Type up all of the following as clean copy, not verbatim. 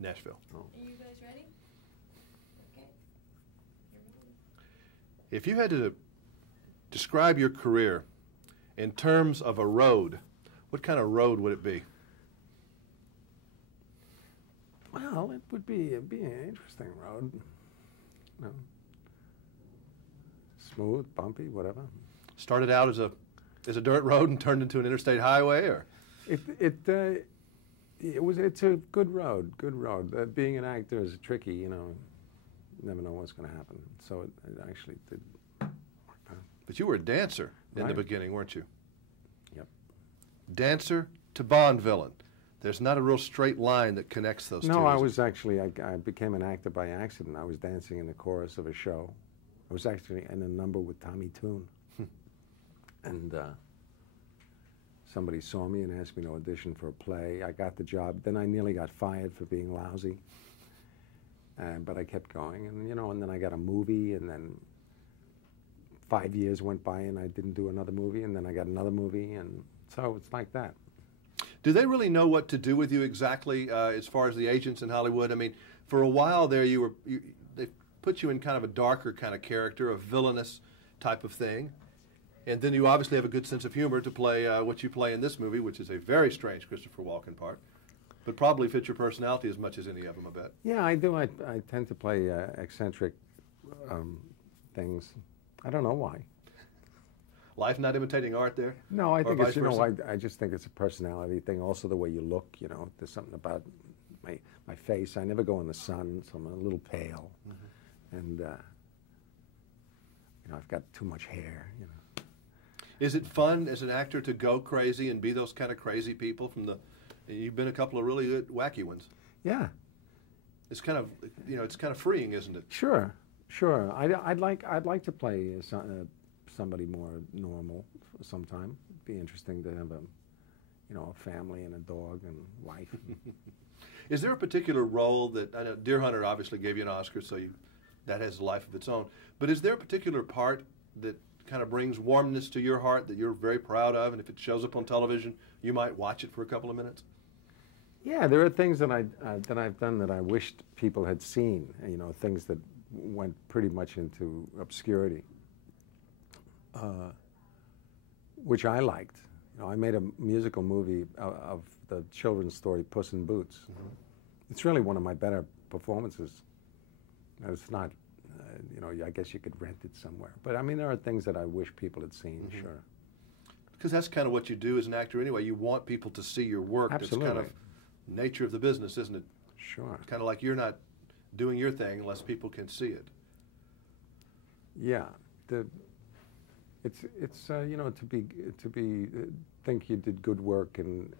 Nashville. Are you guys ready? Okay. If you had to describe your career in terms of a road, what kind of road would it be? Well, it would be an interesting road. You know, smooth, bumpy, whatever. Started out as a dirt road and turned into an interstate highway, or? It's a good road, good road. Being an actor is tricky, you know. You never know what's going to happen. So it actually did work out. But you were a dancer in the Right. beginning, weren't you? Yep. Dancer to Bond villain. There's not a real straight line that connects those two. No, I is was actually, I became an actor by accident. I was dancing in the chorus of a show. I was actually in a number with Tommy Tune. And somebody saw me and asked me to audition for a play. I got the job. Then I nearly got fired for being lousy. But I kept going, and you know, and then I got a movie, and then 5 years went by and I didn't do another movie, and then I got another movie, and so it's like that. Do they really know what to do with you exactly as far as the agents in Hollywood? I mean, for a while there, they put you in kind of a darker kind of character, a villainous type of thing. And then you obviously have a good sense of humor to play what you play in this movie, which is a very strange Christopher Walken part, but probably fits your personality as much as any of them, I bet. Yeah, I do. I tend to play eccentric things. I don't know why. Life not imitating art there? No, I think vice it's, you know, versa? I just think it's a personality thing. Also the way you look, you know, there's something about my face. I never go in the sun, so I'm a little pale. Mm-hmm. And, you know, I've got too much hair, you know. Is it fun as an actor to go crazy and be those kind of crazy people from the, you've been a couple of really good wacky ones. Yeah. It's kind of, you know, it's kind of freeing, isn't it? Sure, sure. I'd like to play somebody more normal sometime. It'd be interesting to have you know, a family and a dog and wife. Is there a particular role that, I know Deer Hunter obviously gave you an Oscar, so that has a life of its own, but is there a particular part that kind of brings warmness to your heart that you're very proud of, and if it shows up on television, you might watch it for a couple of minutes? Yeah, there are things that I've done that I wished people had seen, you know, things that went pretty much into obscurity, which I liked. You know, I made a musical movie of the children's story Puss in Boots. Mm-hmm. It's really one of my better performances. It's not, you know, I guess you could rent it somewhere. But I mean, there are things that I wish people had seen, mm-hmm. Sure. Because that's kind of what you do as an actor anyway. You want people to see your work. Absolutely. It's kind of nature of the business, isn't it? Sure. It's kind of like you're not doing your thing unless people can see it. Yeah. It's you know, to be think you did good work and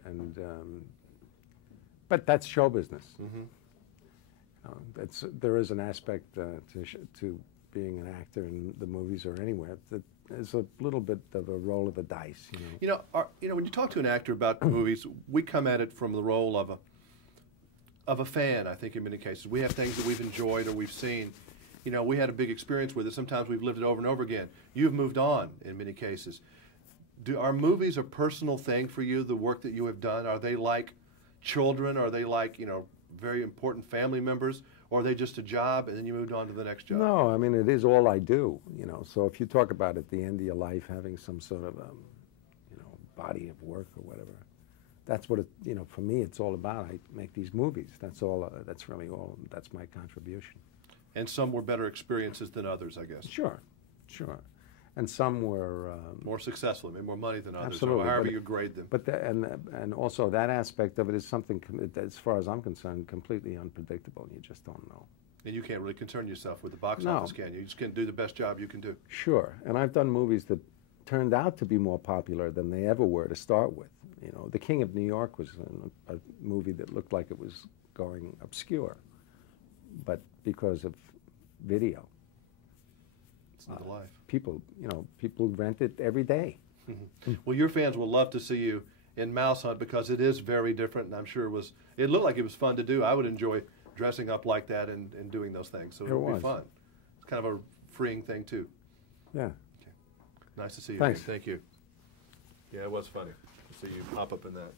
but that's show business. Mm-hmm. There is an aspect to being an actor in the movies or anywhere that is a little bit of a roll of the dice. You know, when you talk to an actor about movies, we come at it from the role of a fan. I think in many cases we have things that we've enjoyed or we've seen. You know, we had a big experience with it. Sometimes we've lived it over and over again. You've moved on in many cases. Are movies a personal thing for you? The work that you have done, are they like children? Are they like, you know, very important family members, or are they just a job and then you moved on to the next job? No, I mean, it is all I do, you know. So if you talk about at the end of your life having some sort of, you know, body of work or whatever, that's what it, you know, for me it's all about. I make these movies. That's all, that's really all, that's my contribution. And some were better experiences than others, I guess. Sure, sure. And some were more successful, made more money than others, absolutely, or however you grade them. But and also that aspect of it is something, as far as I'm concerned, completely unpredictable. You just don't know. And you can't really concern yourself with the box office, can you? You just can't do the best job you can do. Sure. And I've done movies that turned out to be more popular than they ever were to start with. You know, The King of New York was a movie that looked like it was going obscure, but because of video. It's not life. People, you know, people rent it every day. Mm-hmm. Well, your fans will love to see you in Mouse Hunt because it is very different, and I'm sure it looked like it was fun to do. I would enjoy dressing up like that and doing those things, so it would be fun. It's kind of a freeing thing, too. Yeah. Okay. Nice to see you. Thanks. Thank you. Yeah, it was funny to see you pop up in that.